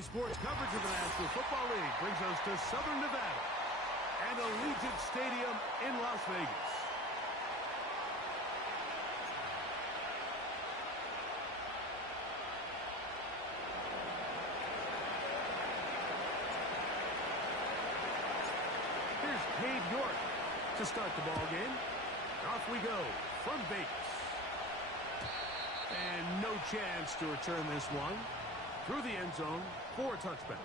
Daily sports coverage of the National Football League brings us to Southern Nevada and Allegiant Stadium in Las Vegas. Here's Cade York to start the ball game. Off we go from Vegas. And no chance to return this one. Through the end zone for a touchback.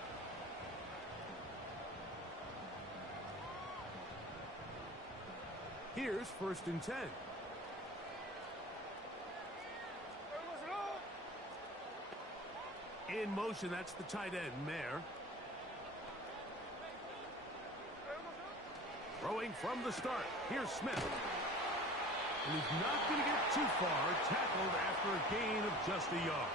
Here's 1st and 10. In motion, that's the tight end, Mayer. Throwing from the start. Here's Smith. And he's not going to get too far. Tackled after a gain of just a yard.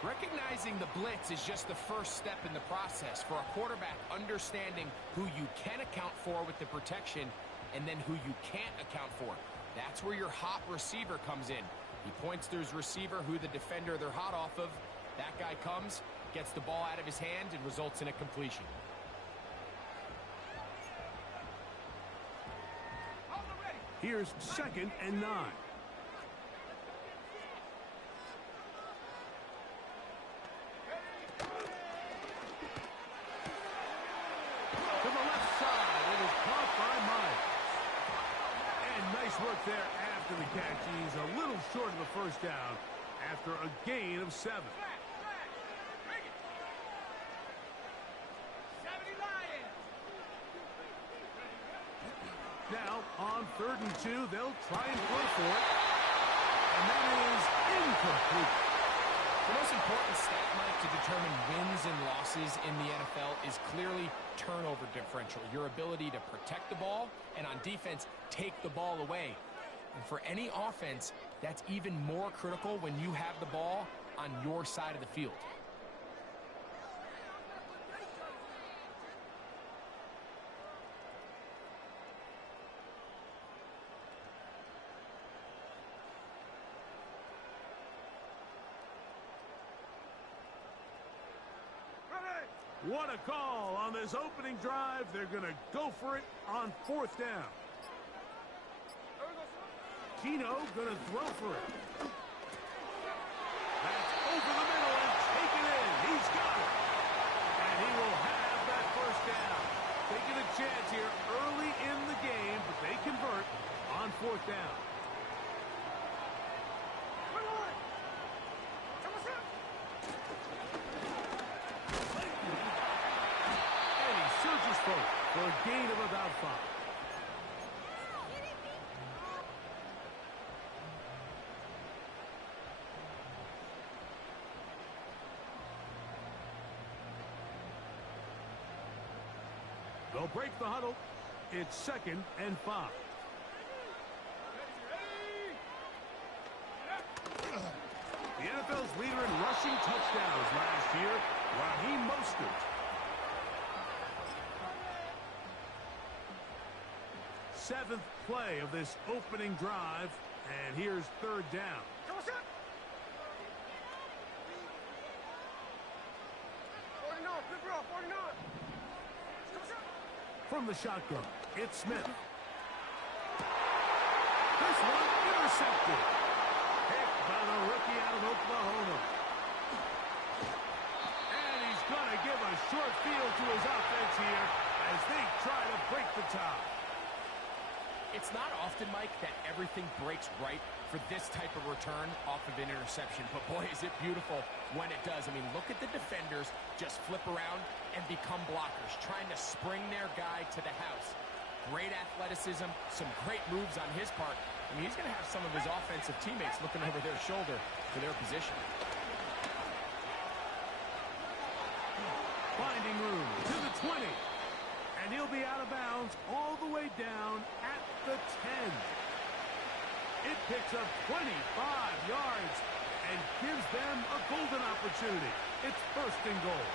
Recognizing the blitz is just the first step in the process for a quarterback, understanding who you can account for with the protection and then who you can't account for. That's where your hot receiver comes in. He points to his receiver who the defender they're hot off of. That guy comes, gets the ball out of his hand, and results in a completion. Here's 2nd and 9. To the left side, it is caught by Myers. And nice work there after the catch. He's a little short of the first down after a gain of 7. Now, on 3rd and 2, they'll try and throw for it. And that is incomplete. The most important stat, Mike, to determine wins and losses in the NFL is clearly turnover differential. Your ability to protect the ball and on defense, take the ball away. And for any offense, that's even more critical when you have the ball on your side of the field. What a call on this opening drive. They're going to go for it on 4th down. Keno going to throw for it. That's over the middle and taken in. He's got it. And he will have that 1st down. Taking a chance here early in the game, but they convert on 4th down. For a gain of about 5. They'll break the huddle. It's 2nd and 5. The NFL's leader in rushing touchdowns last year, Raheem Mostert. 7th play of this opening drive, and here's 3rd down. From the shotgun, it's Smith. This one intercepted. Picked by the rookie out of Oklahoma. And he's going to give a short field to his offense here as they try to break the tie. It's not often, Mike, that everything breaks right for this type of return off of an interception. But, boy, is it beautiful when it does. I mean, look at the defenders just flip around and become blockers, trying to spring their guy to the house. Great athleticism, some great moves on his part. I mean, he's going to have some of his offensive teammates looking over their shoulder for their position. Finding room to the 20. And he'll be out of bounds all the way down at the 10. It picks up 25 yards and gives them a golden opportunity. It's 1st and goal.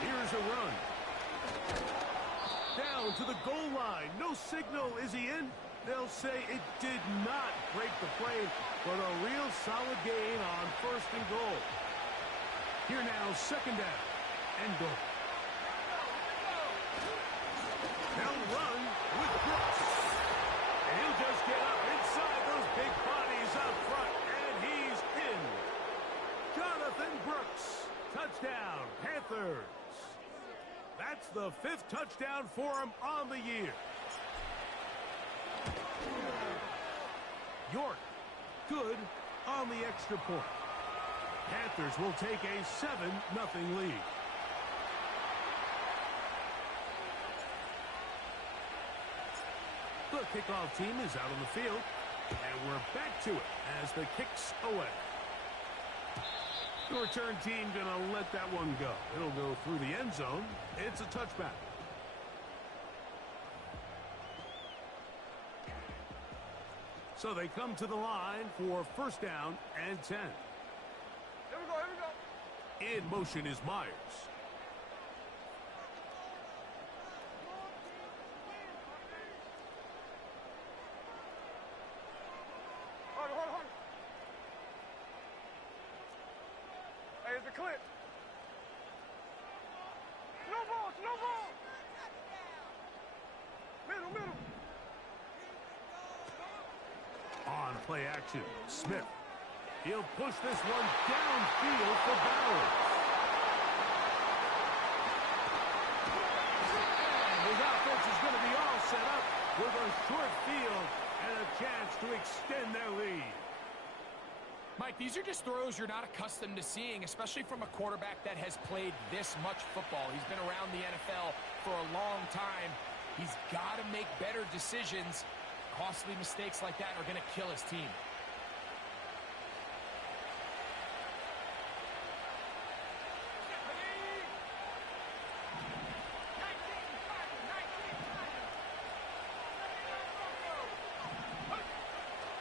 Here's Here's a run. Down to the goal line. No signal. Is he in? They'll say it did not break the frame, but a real solid gain on first and goal. Here now, second down and goal. They'll run with Brooks. And he'll just get up inside those big bodies up front, and he's in. Jonathan Brooks. Touchdown, Panthers. That's the 5th touchdown for him on the year. York, good on the extra point. Panthers will take a 7-0 lead. The kickoff team is out on the field, and we're back to it as the kick's away. The return team going to let that one go. It'll go through the end zone. It's a touchback. So they come to the line for first down and 10. Here we go. In motion is Myers. Hold. Hey, it's a clip. No ball. Middle. On play action, Smith. He'll push this one downfield for Bowers. And his offense is going to be all set up with a short field and a chance to extend their lead. Mike, these are just throws you're not accustomed to seeing, especially from a quarterback that has played this much football. He's been around the NFL for a long time. He's got to make better decisions. Costly mistakes like that are going to kill his team.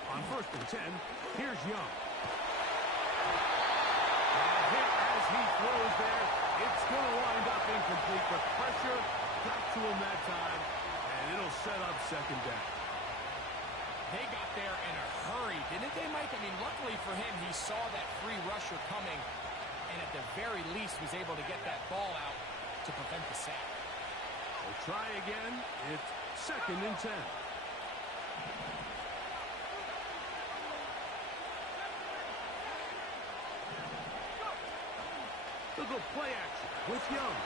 On first and 10, here's Young. Hit as he throws there. It's going to wind up incomplete, but pressure got to him that time, and it'll set up second down. They got there in a hurry, didn't they, Mike? I mean, luckily for him, he saw that free rusher coming, and at the very least was able to get that ball out to prevent the sack. We'll try again. It's second and 10. They'll go play action with Young.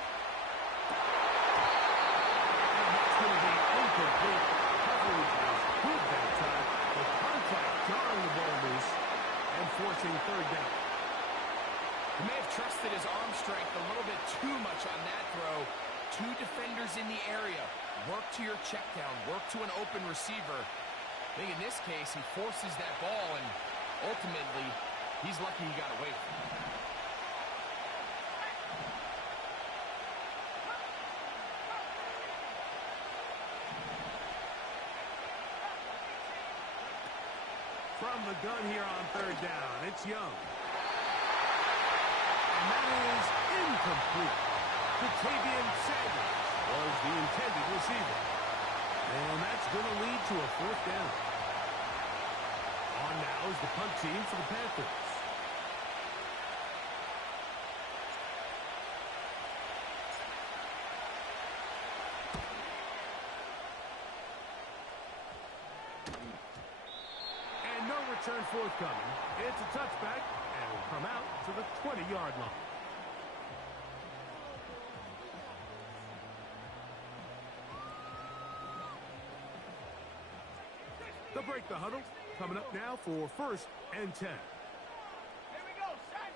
And that's going to be incomplete. Coverage was good that time. The contact jarring the ball loose and forcing third down. He may have trusted his arm strength a little bit too much on that throw. Two defenders in the area. Work to your check down. Work to an open receiver. I think in this case, he forces that ball, and ultimately, he's lucky he got away from it. From the gun here on third down, it's Young. And that is incomplete. Katavian Sanders was the intended receiver. And that's going to lead to a fourth down. On now is the punt team for the Panthers. And no return forthcoming. It's a touchback, and will come out to the 20-yard line. They'll break the huddle. Coming up now for first and 10. Here we go, set.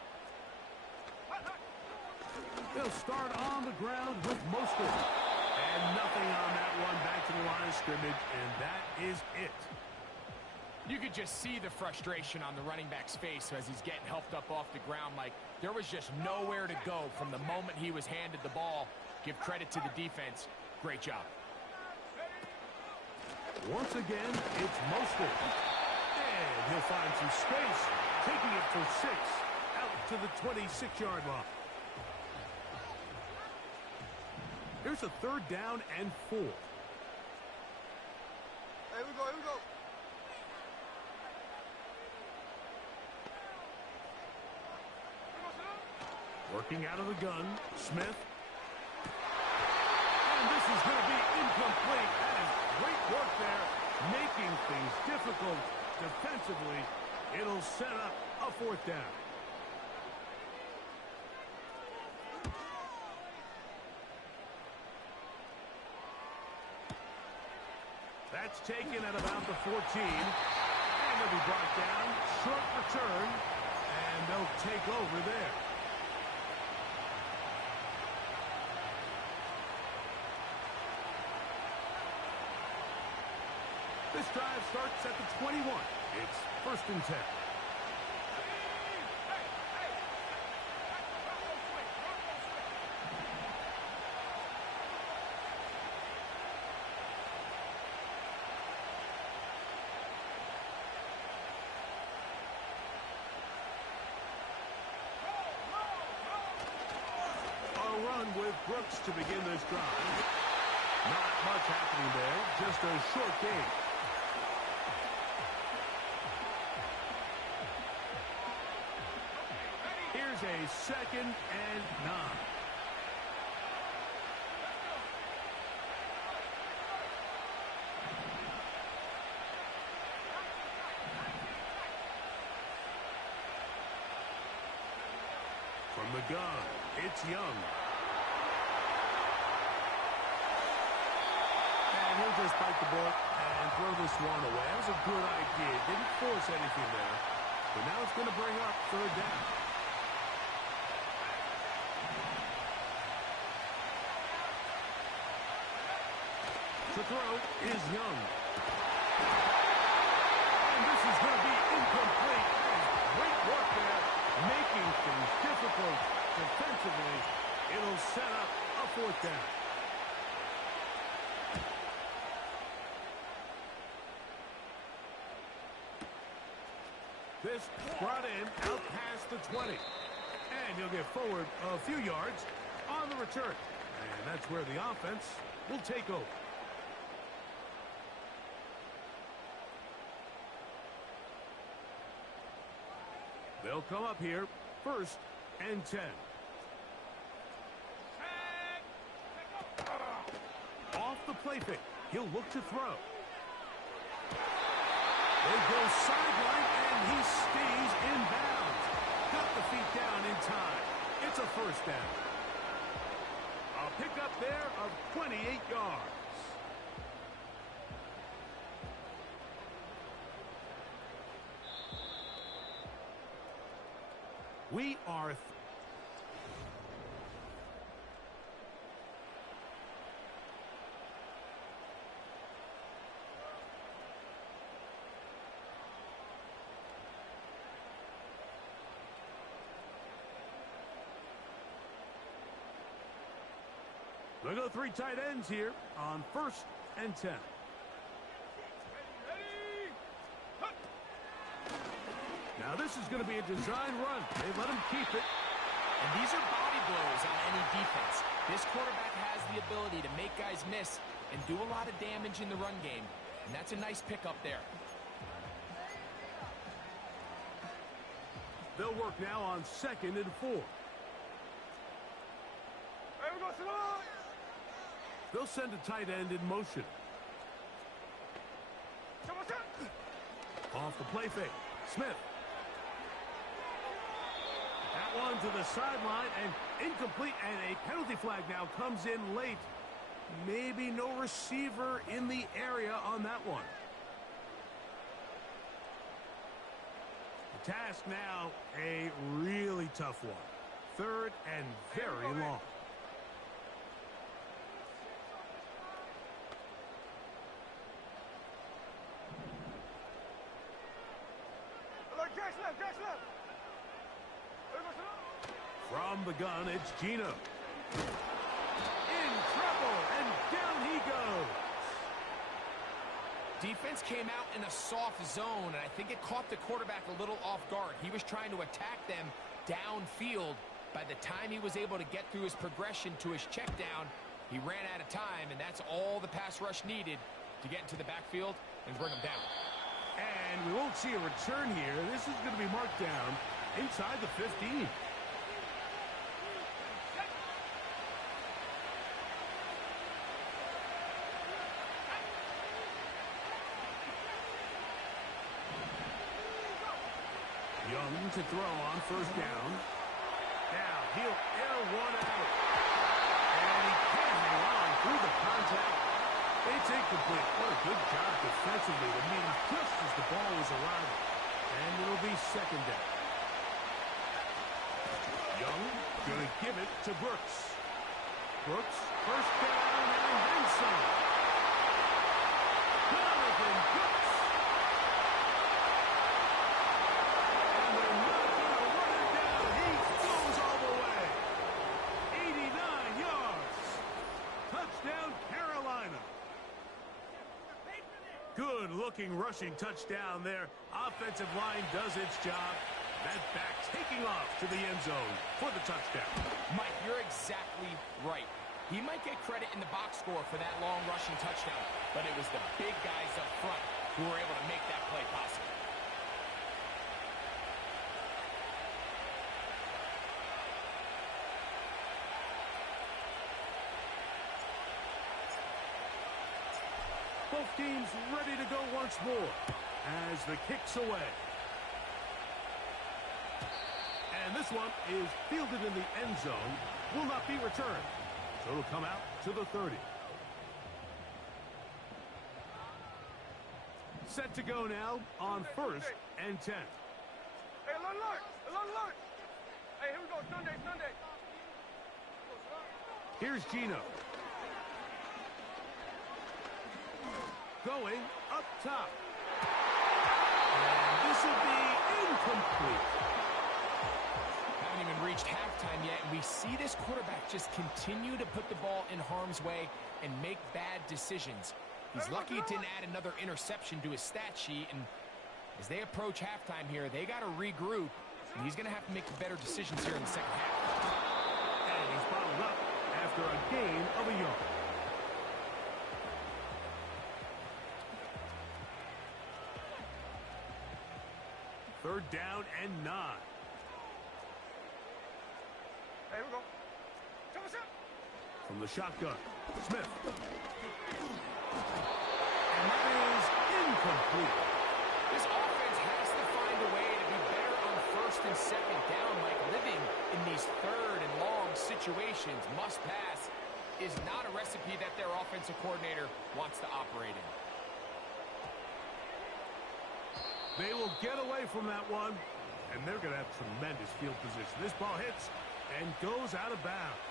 They'll start on the ground with Mostert. And nothing on that one. Back to the line of scrimmage, and that is it. You could just see the frustration on the running back's face as he's getting helped up off the ground. Like, there was just nowhere to go from the moment he was handed the ball. Give credit to the defense. Great job. Once again, it's Mostert. And he'll find some space, taking it for 6 out to the 26-yard line. Here's a 3rd down and 4. Here we go, here we go. Working out of the gun, Smith. And this is going to be incomplete. That is great work there, making things difficult defensively. It'll set up a 4th down. That's taken at about the 14. And they'll be brought down. Short return. And they'll take over there. This drive starts at the 21. It's 1st and 10. With Brooks to begin this drive. Not much happening there, just a short game. Here's a 2nd and 9. From the gun, it's Young. He'll just bite the bullet and throw this one away. That was a good idea. Didn't force anything there. But now it's going to bring up 3rd down. To throw is Young. And this is going to be incomplete. That is great work there, making things difficult defensively. It'll set up a 4th down. This brought in out past the 20. And he'll get forward a few yards on the return. And that's where the offense will take over. They'll come up here, 1st and 10. Off the play fake. He'll look to throw. They go sideline, and he stays in bounds. Got the feet down in time. It's a 1st down. A pickup there of 28 yards. We are... They'll go 3 tight ends here on 1st and 10. Now this is going to be a design run. They let him keep it. And these are body blows on any defense. This quarterback has the ability to make guys miss and do a lot of damage in the run game. And that's a nice pickup there. They'll work now on 2nd and 4. They'll send a tight end in motion. Off the play fake. Smith. That one to the sideline and incomplete, and a penalty flag now comes in late. Maybe no receiver in the area on that one. The task now, a really tough one. 3rd and very long. From the gun, it's Gino. In trouble, and down he goes. Defense came out in a soft zone, and I think it caught the quarterback a little off guard. He was trying to attack them downfield. By the time he was able to get through his progression to his check down, He ran out of time, and that's all the pass rush needed to get into the backfield and bring him down. And we won't see a return here. This is going to be marked down inside the 15. Young to throw on first down. Now he'll air one out. And he can't hang on through the contact. It's incomplete. What a good job defensively to meet him just as the ball was arriving. And it'll be second down. Young going to give it to Brooks. Brooks, first down and then some. Jonathan Brooks. And they're not going to run it down. He goes all the way. 89 yards. Touchdown, Carolina. Good-looking rushing touchdown there. Offensive line does its job. That back taking off to the end zone for the touchdown. Mike, you're exactly right. He might get credit in the box score for that long rushing touchdown, but it was the big guys up front who were able to make that play possible. Both teams ready to go once more as the kick's away. And this one is fielded in the end zone, will not be returned. So it'll come out to the 30. Set to go now on first and 10. Hey, alert! Hey, here we go, Sunday. Here's Gino. Going up top. And this will be incomplete. Haven't even reached halftime yet, and we see this quarterback just continue to put the ball in harm's way and make bad decisions. He's lucky it didn't add another interception to his stat sheet, and as they approach halftime here, they got to regroup, and he's going to have to make better decisions here in the second half. And he's bottled up after a gain of a yard. Third down and 9. Hey, here we go. Thomas up. From the shotgun, Smith. And that is incomplete. This offense has to find a way to be better on first and second down, like living in these third and long situations. Must pass is not a recipe that their offensive coordinator wants to operate in. They will get away from that one, and they're going to have tremendous field position. This ball hits and goes out of bounds.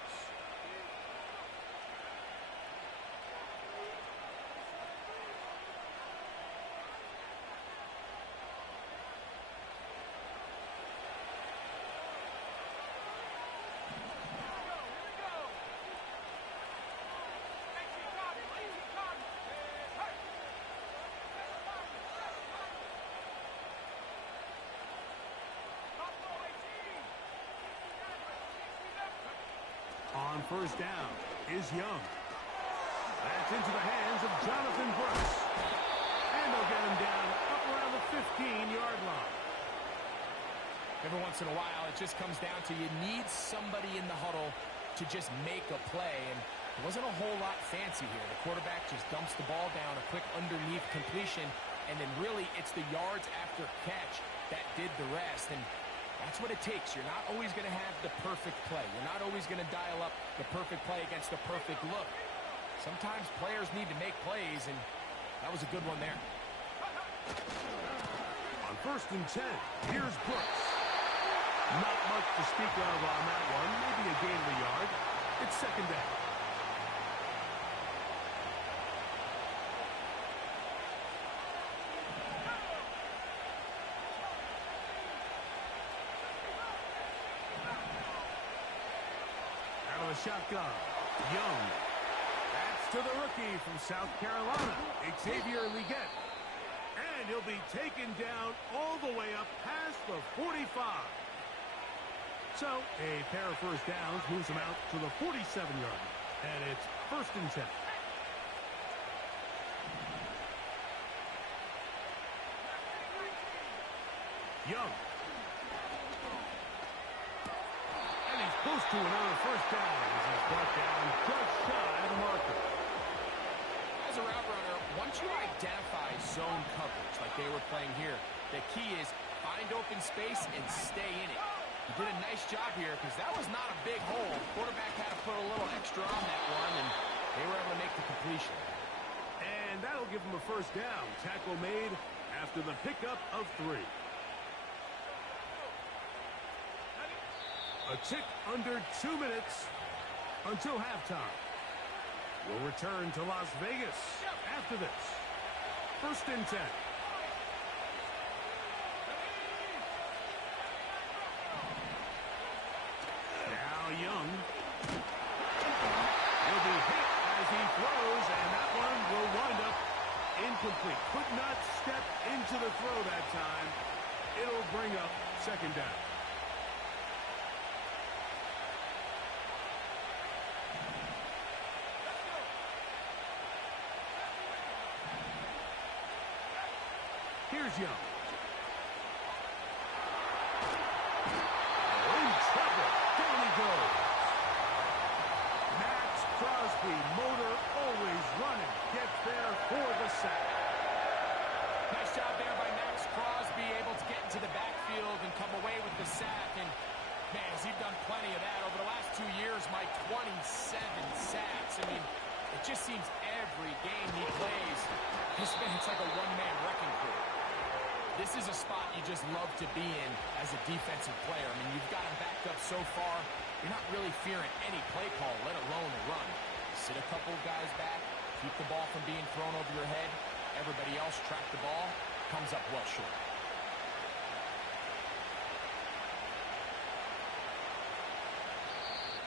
On first down is Young. That's into the hands of Jonathan Brooks. And they'll get him down up around the 15-yard line. Every once in a while, it just comes down to you need somebody in the huddle to just make a play. And it wasn't a whole lot fancy here. The quarterback just dumps the ball down, a quick underneath completion, and then really it's the yards after catch that did the rest. And that's what it takes. You're not always going to have the perfect play. You're not always going to dial up the perfect play against the perfect look. Sometimes players need to make plays, and that was a good one there. On first and 10, here's Brooks. Not much to speak of on that one. Maybe a gain of a yard. It's second down. Shotgun. Young. That's to the rookie from South Carolina, Xavier Leggett. And he'll be taken down all the way up past the 45. So, a pair of first downs moves him out to the 47-yard line. And it's 1st and 10. Young. And he's close to another 1st down as he's brought down just shy of the marker. As a route runner, once you identify zone coverage like they were playing here, the key is find open space and stay in it. He did a nice job here because that was not a big hole. Quarterback had to put a little extra on that one, and they were able to make the completion. And that'll give him a 1st down. Tackle made after the pickup of 3. A tick under 2 minutes until halftime. We'll return to Las Vegas after this. 1st and 10. Now Young. He'll be hit as he throws, and that one will wind up incomplete. Could not step into the throw that time. It'll bring up 2nd down. Here's Young. In trouble. Down he goes. Max Crosby, motor always running, gets there for the sack. Nice job there by Max Crosby, able to get into the backfield and come away with the sack. And, man, has he done plenty of that over the last 2 years, Mike, 27 sacks. I mean, it just seems every game he plays, this man's like a one-man wrecking crew. This is a spot you just love to be in as a defensive player. I mean, you've got him backed up so far, you're not really fearing any play call, let alone a run. Sit a couple guys back, keep the ball from being thrown over your head. Everybody else track the ball, comes up well short.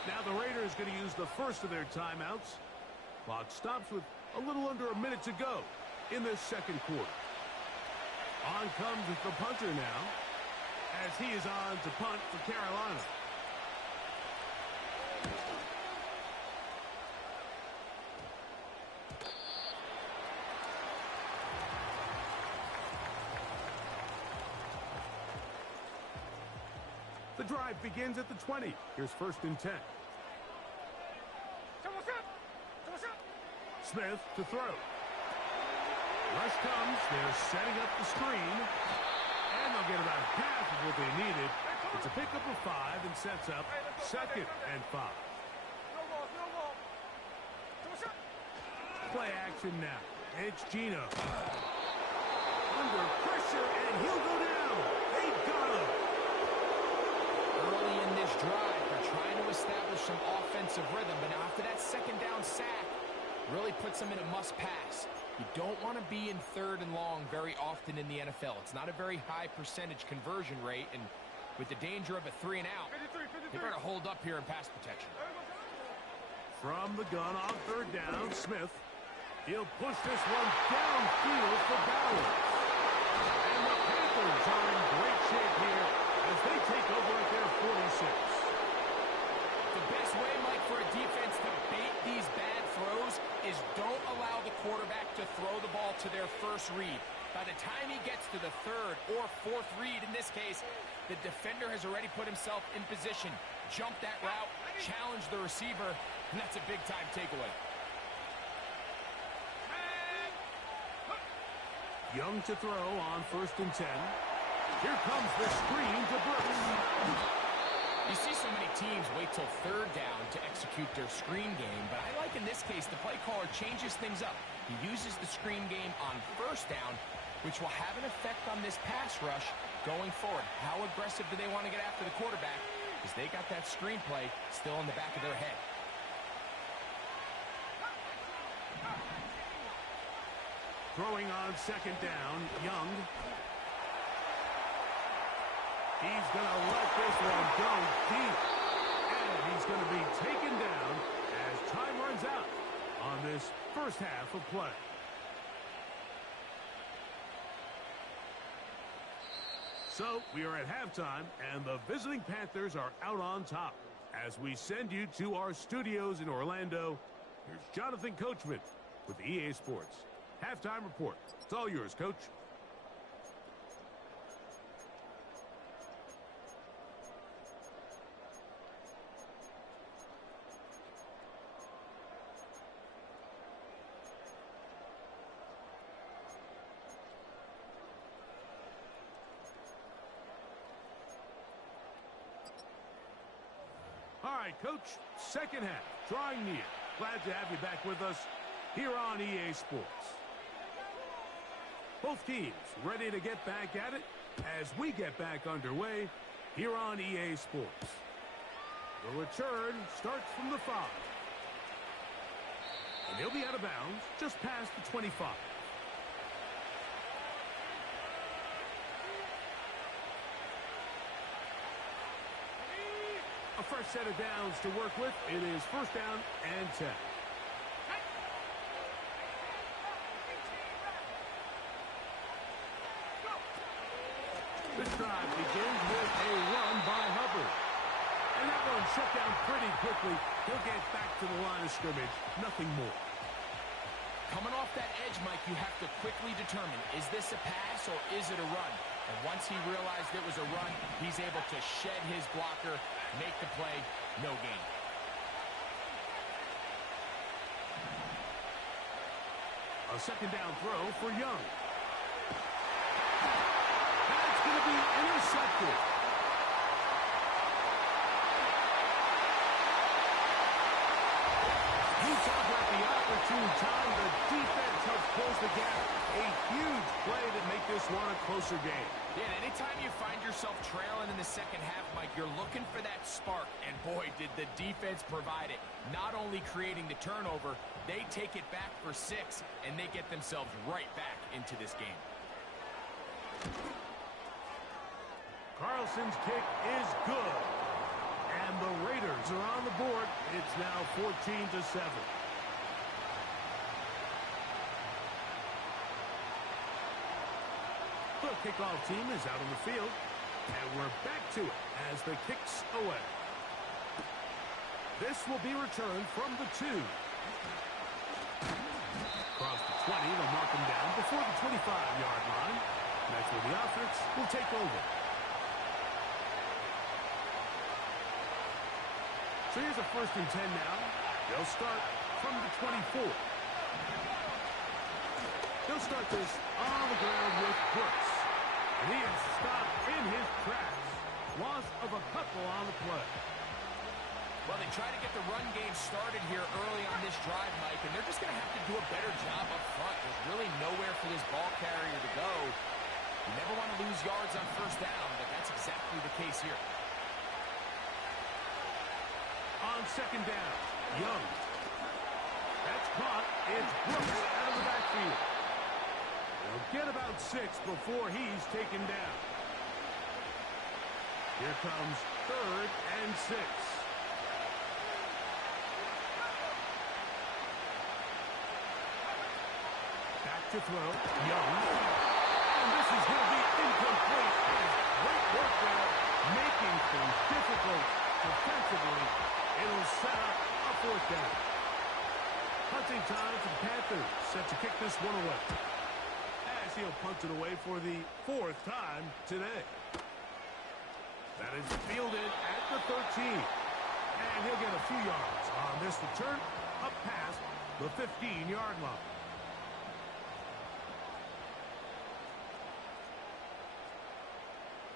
Now the Raiders going to use the first of their timeouts. Clock stops with a little under a minute to go in this 2nd quarter. On comes the punter now, as he is on to punt for Carolina. The drive begins at the 20. Here's 1st and 10. Smith to throw. Rush comes. They're setting up the screen. And they'll get about half of what they needed. It's a pickup of 5 and sets up 2nd and 5. Play action now. It's Gino. Under pressure, and he'll go down. They got him. Early in this drive, they're trying to establish some offensive rhythm. But now after that 2nd down sack, really puts them in a must-pass. You don't want to be in 3rd and long very often in the NFL. It's not a very high percentage conversion rate, and with the danger of a 3 and out, they better hold up here in pass protection. From the gun on 3rd down, Smith. He'll push this one downfield for Bowers. And the Panthers are in great shape here as they take over at their 46. The best way, Mike, for a defense to bait these bad throws is don't allow the quarterback to throw the ball to their first read. By the time he gets to the 3rd or 4th read, in this case, the defender has already put himself in position, jump that route, challenge the receiver, and that's a big-time takeaway. Young to throw on 1st and 10. Here comes the screen to Brooks. You see so many teams wait till 3rd down to execute their screen game, but I like in this case the play caller changes things up. He uses the screen game on 1st down, which will have an effect on this pass rush going forward. How aggressive do they want to get after the quarterback? Because they got that screen play still in the back of their head. Throwing on 2nd down, Young. He's going to let this one go deep. And he's going to be taken down as time runs out on this 1st half of play. So we are at halftime, and the visiting Panthers are out on top. As we send you to our studios in Orlando, here's Jonathan Coachman with EA Sports. Halftime report. It's all yours, Coach. All right, Coach, second half, drawing near. Glad to have you back with us here on EA Sports. Both teams ready to get back at it as we get back underway here on EA Sports. The return starts from the 5. And he'll be out of bounds just past the 25. A fresh set of downs to work with. It is first down and 10. This drive begins with a run by Hubbard. And that one shut down pretty quickly. He'll get back to the line of scrimmage. Nothing more. Coming off that edge, Mike, you have to quickly determine, is this a pass or is it a run? And once he realized it was a run, he's able to shed his blocker, make the play, no gain. A second down throw for Young. That's going to be intercepted. You talk about the opportune time. The defense helps close the gap. A huge play to make this one a closer game. Yeah, anytime you find yourself trailing in the second half, Mike, you're looking for that spark. And boy, did the defense provide it. Not only creating the turnover, they take it back for 6, and they get themselves right back into this game. Carlson's kick is good. And the Raiders are on the board. It's now 14-7. The kickoff team is out on the field. And we're back to it as the kick's away. This will be returned from the 2. Across the 20, they'll mark him down before the 25-yard line. That's where the offense will take over. So here's a 1st and 10 now. They'll start from the 24. They'll start this on the ground with Brooks. And he is stopped in his tracks. Loss of a couple on the play. Well, they try to get the run game started here early on this drive, Mike, and they're just going to have to do a better job up front. There's really nowhere for this ball carrier to go. You never want to lose yards on first down, but that's exactly the case here. On second down, Young. That's caught. It's Brooks out of the backfield. They'll get about 6 before he's taken down. Here comes 3rd and 6. Back to throw. Young. And this is going to be incomplete. Great work there, making things difficult defensively. It'll set up a 4th down. Punting time for the Panthers, set to kick this one away. As he'll punt it away for the 4th time today. That is fielded at the 13. And he'll get a few yards on this return up past the 15-yard line.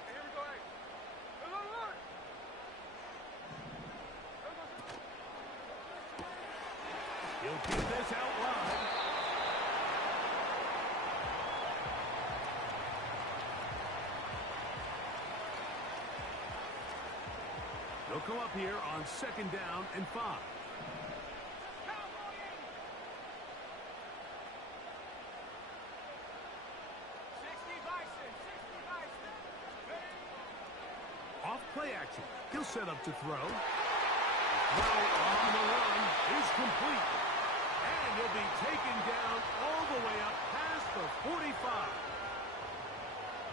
Hey, here we go, hey. Look. He'll keep this out wide. They'll come up here on 2nd down and 5. Off play action. He'll set up to throw. Throw on the run is complete. And he'll be taken down all the way up past the 45.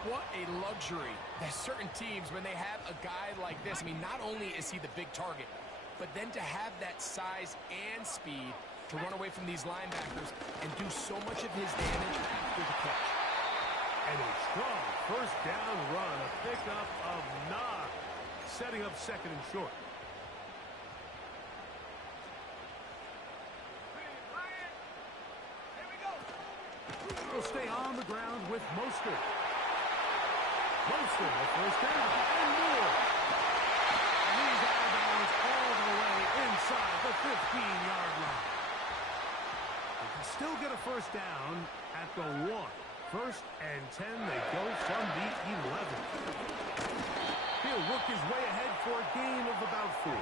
What a luxury. There's certain teams, when they have a guy like this, I mean, not only is he the big target, but then to have that size and speed to run away from these linebackers and do so much of his damage after the catch. And a strong first down run, a pickup of 9, setting up second and short. He'll stay on the ground with Mostert. Mostert, a first down, and more. And he's out of bounds all the way inside the 15-yard line. They can still get a first down at the 1. First and 10, they go from the 11. He'll work his way ahead for a gain of about 4.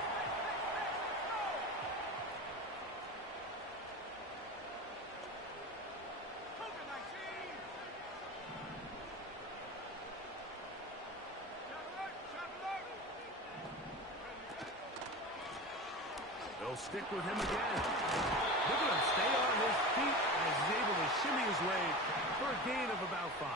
They'll stick with him again. Look at him stay on his feet as he's able to shimmy his way for a gain of about 5.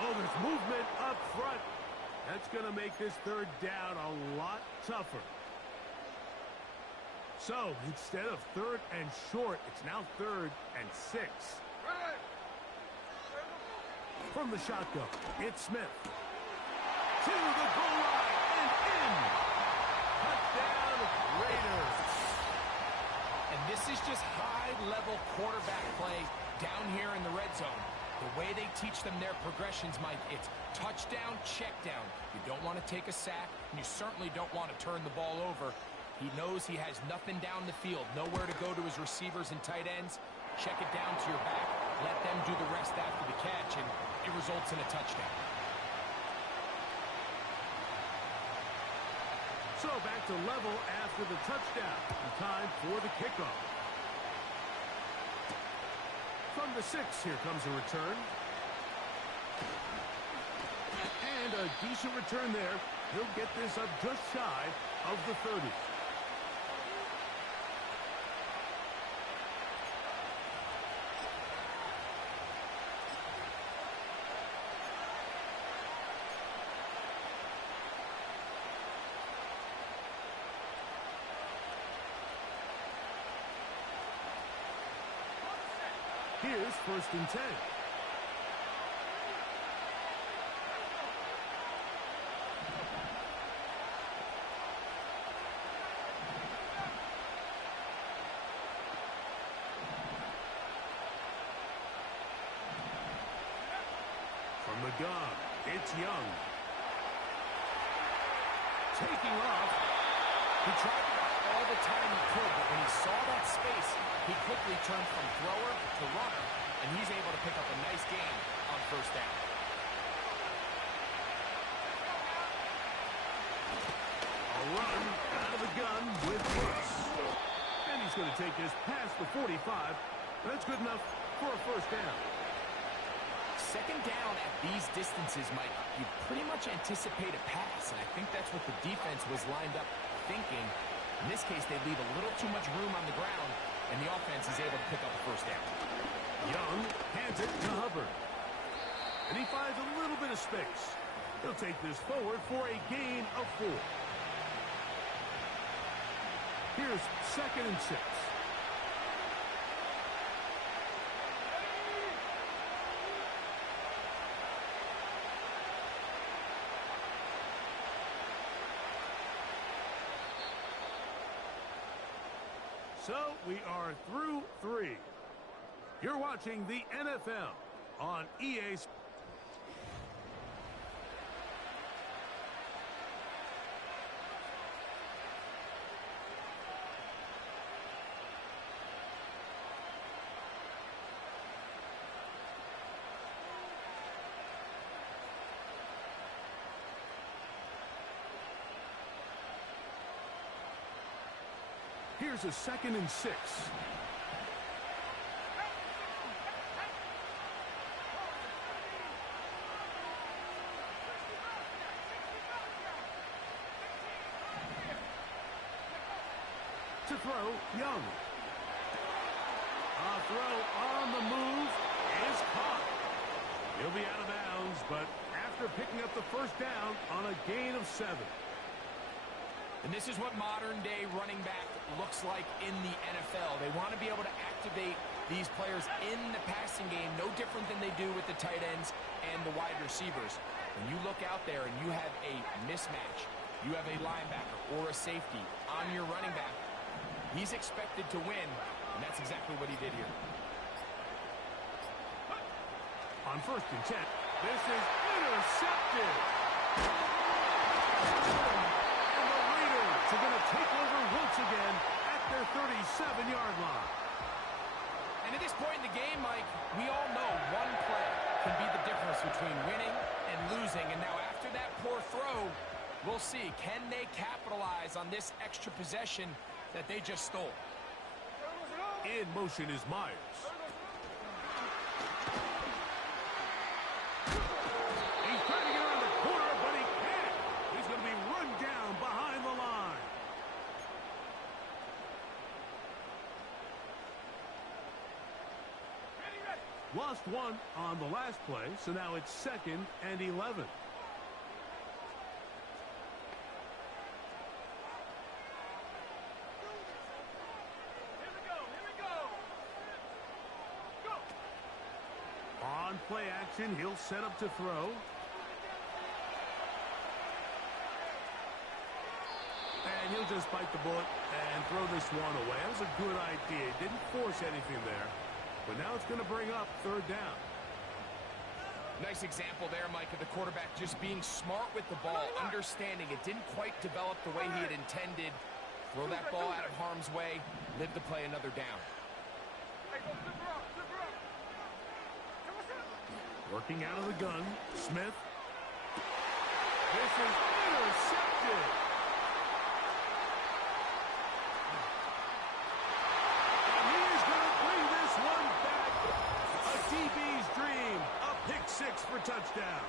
Oh, there's movement up front. That's going to make this third down a lot tougher. So, instead of third and short, it's now third and 6. From the shotgun, it's Smith. To the goal line and in. Touchdown, Raiders. And this is just high-level quarterback play down here in the red zone. The way they teach them their progressions, Mike, it's touchdown, check down. You don't want to take a sack, and you certainly don't want to turn the ball over. He knows he has nothing down the field, nowhere to go to his receivers and tight ends. Check it down to your back, let them do the rest after the catch, and it results in a touchdown. So back to level after the touchdown. Time for the kickoff. From the 6, here comes a return. And a decent return there. He'll get this up just shy of the 30. Here's first and 10. From the gun, it's Young. Taking off. He tried to buy all the time he could, but when he saw that space, he quickly turned from thrower to runner, and he's able to pick up a nice gain on first down. A run out of the gun with Brooks. And he's going to take this past the 45. That's good enough for a first down. Second down at these distances, Mike, you pretty much anticipate a pass, and I think that's what the defense was lined up thinking. In this case, they leave a little too much room on the ground, and the offense is able to pick up a first down. Young hands it to Hubbard. And he finds a little bit of space. He'll take this forward for a gain of 4. Here's second and 6. So we are through 3. You're watching the NFL on EA Sports. Here's a second and 6. To throw, Young. A throw on the move is caught. He'll be out of bounds, but after picking up the first down on a gain of 7. And this is what modern-day running back looks like in the NFL. They want to be able to activate these players in the passing game, no different than they do with the tight ends and the wide receivers. When you look out there and you have a mismatch, you have a linebacker or a safety on your running back, he's expected to win, and that's exactly what he did here. On 1st and 10, this is intercepted. Are going to take over once again at their 37-yard line. And at this point in the game, Mike, we all know one play can be the difference between winning and losing. And now after that poor throw, we'll see. Can they capitalize on this extra possession that they just stole? In motion is Myers. He's trying to get around the corner, but he can't. He's going to be run down behind the line. Lost one on the last play, so now it's 2nd and 11. Here we go. Go. On play action, he'll set up to throw. And he'll just bite the bullet and throw this one away. That was a good idea. Didn't force anything there. But now it's going to bring up 3rd down. Nice example there, Mike, of the quarterback just being smart with the ball, understanding it didn't quite develop the way he had intended. Throw that ball out of harm's way, live to play another down. Working out of the gun, Smith. This is intercepted. DB's dream, a pick 6 for touchdown.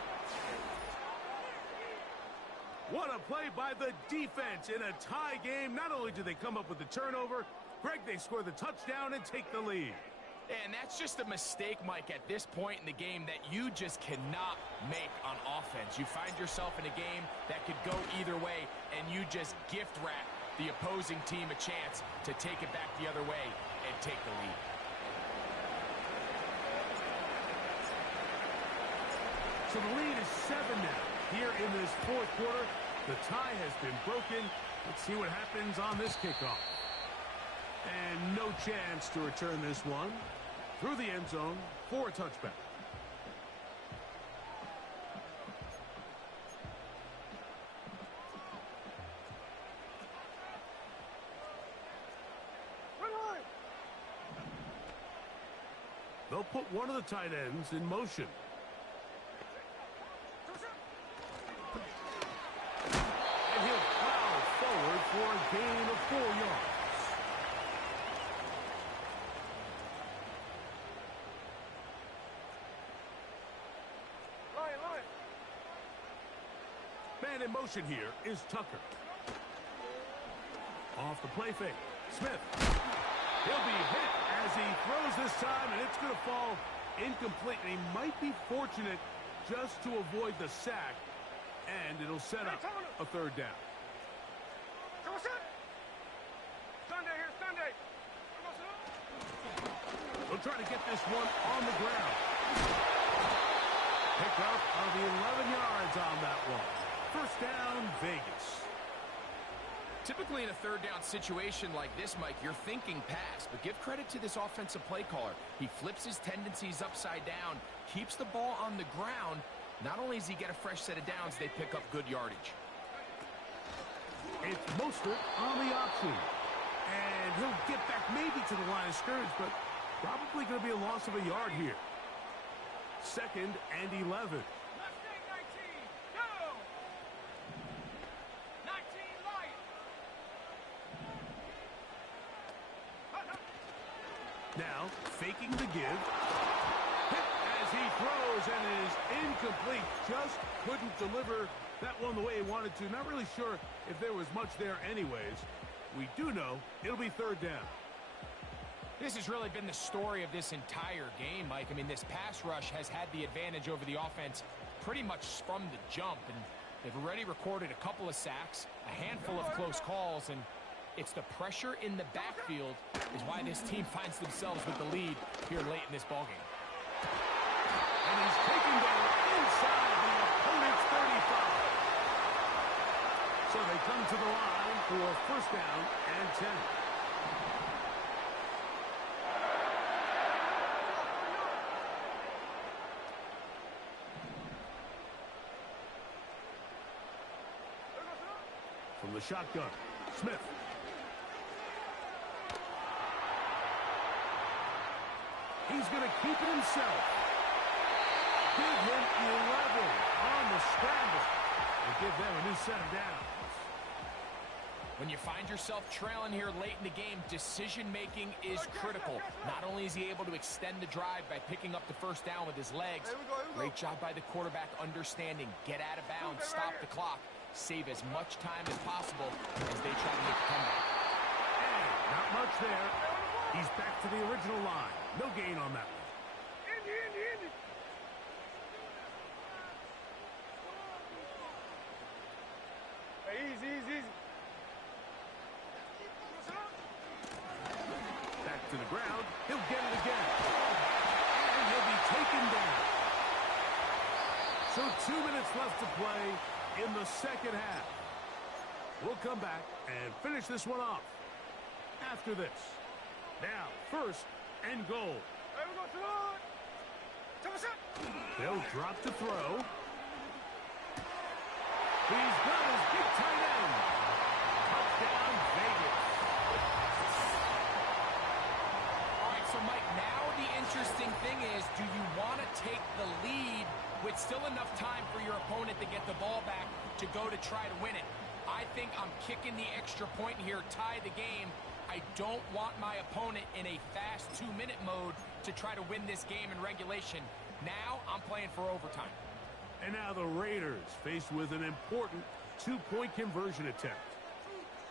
What a play by the defense in a tie game. Not only do they come up with the turnover, Greg, they score the touchdown and take the lead. And that's just a mistake, Mike, at this point in the game that you just cannot make on offense. You find yourself in a game that could go either way, and you just gift wrap the opposing team a chance to take it back the other way and take the lead. So the lead is 7 now. Here in this 4th quarter, the tie has been broken. Let's see what happens on this kickoff. And no chance to return this one. Through the end zone for a touchback. They'll put one of the tight ends in motion. And he'll plow forward for a gain of 4 yards. Man in motion here is Tucker. Off the play fake. Smith. He'll be hit as he throws this time, and it's going to fall incomplete. And he might be fortunate just to avoid the sack, and it'll set up a 3rd down. They'll try to get this one on the ground. Pick up of the 11 yards on that one. 1st down, Vegas. Typically in a 3rd down situation like this, Mike, you're thinking pass, but give credit to this offensive play caller. He flips his tendencies upside down, keeps the ball on the ground. Not only does he get a fresh set of downs, they pick up good yardage. It's Mostert on the option. And he'll get back maybe to the line of scrimmage, but probably going to be a loss of a yard here. 2nd and 11. Now, faking the give. Hit as he throws, and it is incomplete. Just couldn't deliver that one the way he wanted to. Not really sure if there was much there anyways. We do know it'll be third down. This has really been the story of this entire game, Mike. I mean, this pass rush has had the advantage over the offense pretty much from the jump, and they've already recorded a couple of sacks, a handful of close calls, and it's the pressure in the backfield is why this team finds themselves with the lead here late in this ballgame. And he's taken down inside the opponent's 35. So they come to the line for first down and 10. From the shotgun, Smith. He's going to keep it himself. Give him 11 on the scramble and give them a new set of downs. When you find yourself trailing here late in the game, decision-making is critical. Not only is he able to extend the drive by picking up the first down with his legs, great job by the quarterback understanding, get out of bounds, stop the clock, save as much time as possible as they try to make a comeback. And not much there. He's back to the original line. No gain on that one. Easy. Back to the ground. He'll get it again. And he'll be taken down. So 2 minutes left to play in the second half. We'll come back and finish this one off after this. Now, first and goal. They'll drop to throw. He's got his big tight end. Touchdown, Vegas. All right, so Mike, now the interesting thing is, do you want to take the lead with still enough time for your opponent to get the ball back to go to try to win it? I think I'm kicking the extra point here, tie the game. I don't want my opponent in a fast 2-minute mode to try to win this game in regulation. Now I'm playing for overtime. And now the Raiders faced with an important 2-point conversion attempt.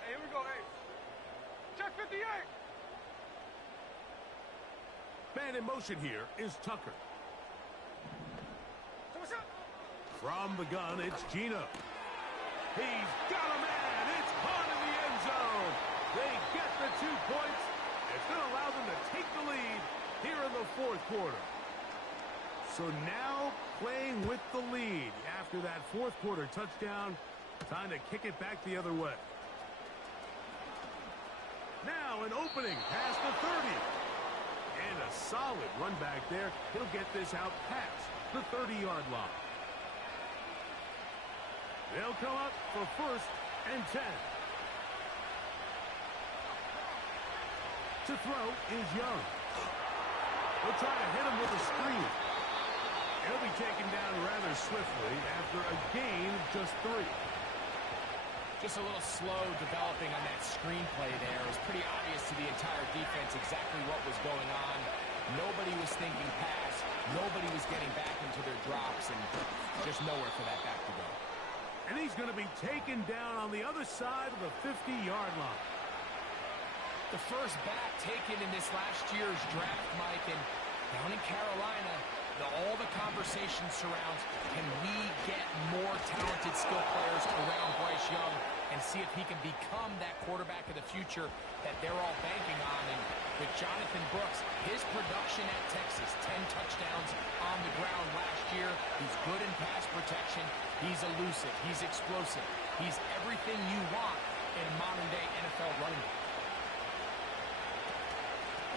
Hey, here we go, hey. Check 58. Man in motion here is Tucker. From the gun, it's Gino. He's got a man. It's caught in the end zone. They get the 2 points. It's going to allow them to take the lead here in the fourth quarter. So now playing with the lead after that fourth quarter touchdown. Time to kick it back the other way. Now an opening past the 30. And a solid run back there. He'll get this out past the 30-yard line. They'll come up for first and 10. To throw is Young. They'll try to hit him with a screen. He'll be taken down rather swiftly after a gain of just 3. Just a little slow developing on that screenplay there. It was pretty obvious to the entire defense exactly what was going on. Nobody was thinking pass. Nobody was getting back into their drops, and just nowhere for that back to go. And he's going to be taken down on the other side of the 50-yard line. The first back taken in this last year's draft, Mike, and down in Carolina, all the conversation surrounds, can we get more talented skill players around Bryce Young and see if he can become that quarterback of the future that they're all banking on. And with Jonathan Brooks, his production at Texas, 10 touchdowns on the ground last year. He's good in pass protection. He's elusive. He's explosive. He's everything you want in a modern-day NFL running back.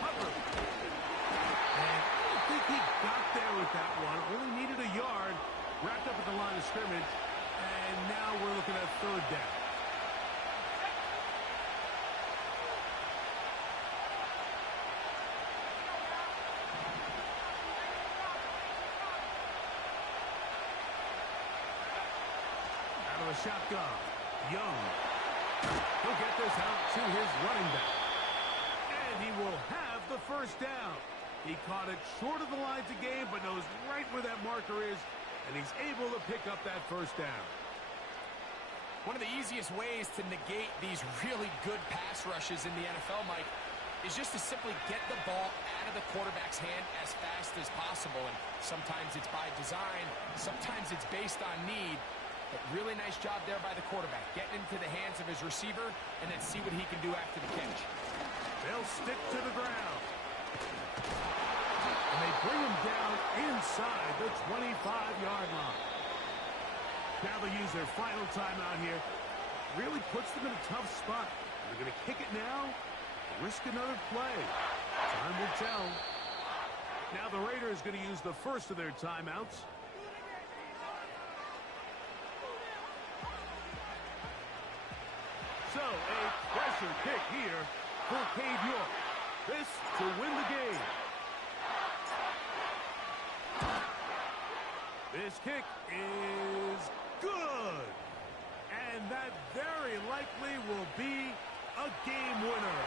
Hubbard. And I don't think he got there with that one. Only needed a yard. Wrapped up at the line of scrimmage. And now we're looking at third down. Out of the shotgun. Young. He'll get this out to his running back. And he will have the first down. He caught it short of the lines of game, but knows right where that marker is, and he's able to pick up that first down. One of the easiest ways to negate these really good pass rushes in the NFL, Mike, is just to simply get the ball out of the quarterback's hand as fast as possible. And sometimes it's by design, sometimes it's based on need. But really nice job there by the quarterback, getting into the hands of his receiver and then see what he can do after the catch. They'll stick to the ground. And they bring him down inside the 25-yard line. Now they use their final timeout here. Really puts them in a tough spot. They're going to kick it now, risk another play. Time will tell. Now the Raiders going to use the first of their timeouts. So a pressure kick here for Cade York. This to win the game. This kick is good. And that very likely will be a game winner.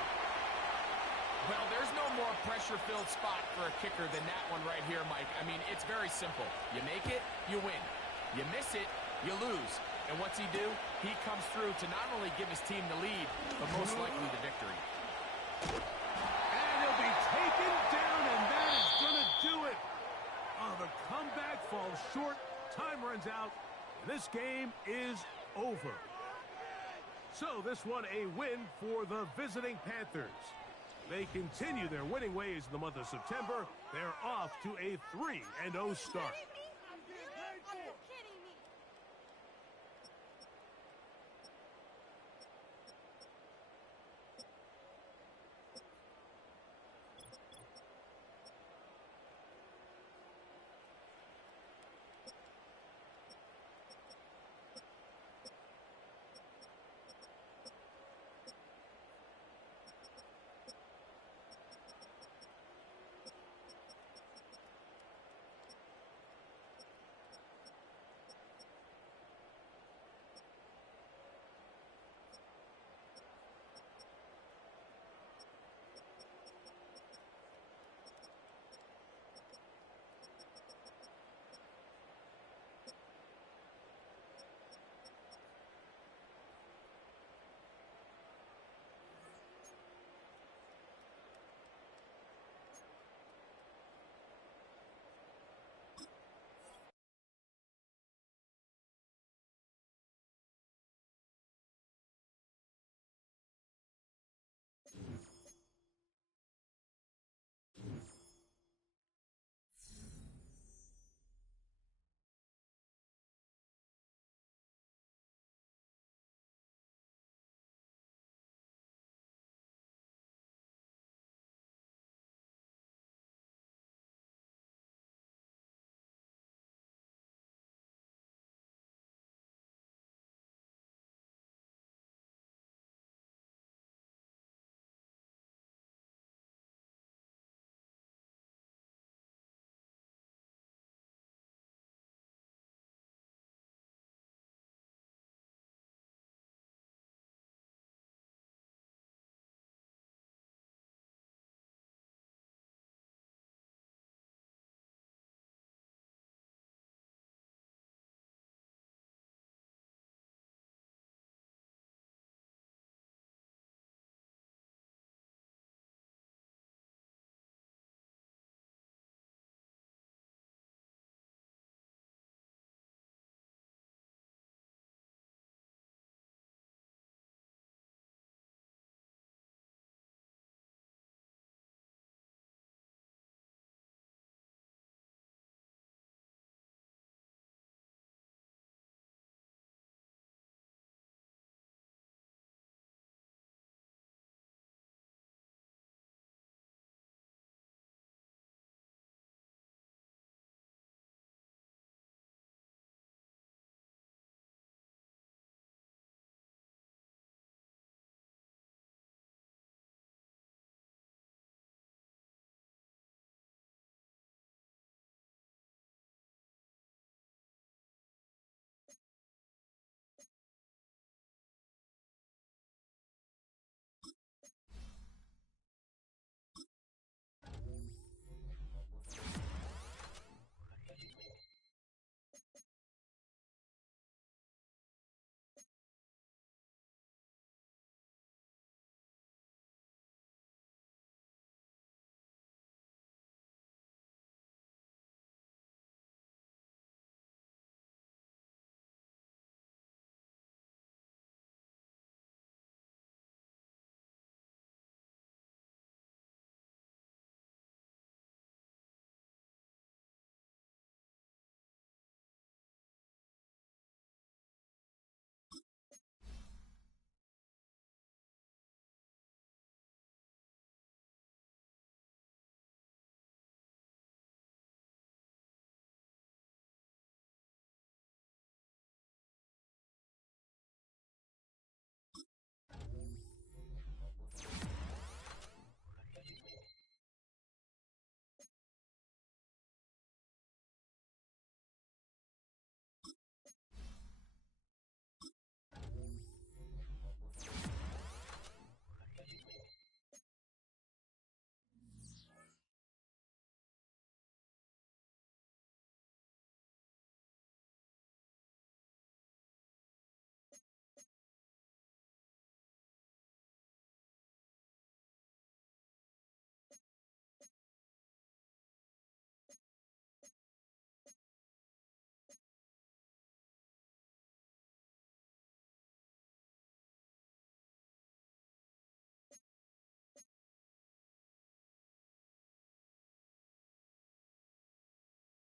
Well, there's no more pressure-filled spot for a kicker than that one right here, Mike. I mean, it's very simple. You make it, you win. You miss it, you lose. And what's he do? He comes through to not only give his team the lead, but most likely the victory. And he'll be taken down, and that is going to do it. Oh, the comeback falls short. Time runs out. This game is over. So this one a win for the visiting Panthers. They continue their winning ways in the month of September. They're off to a 3-0 start.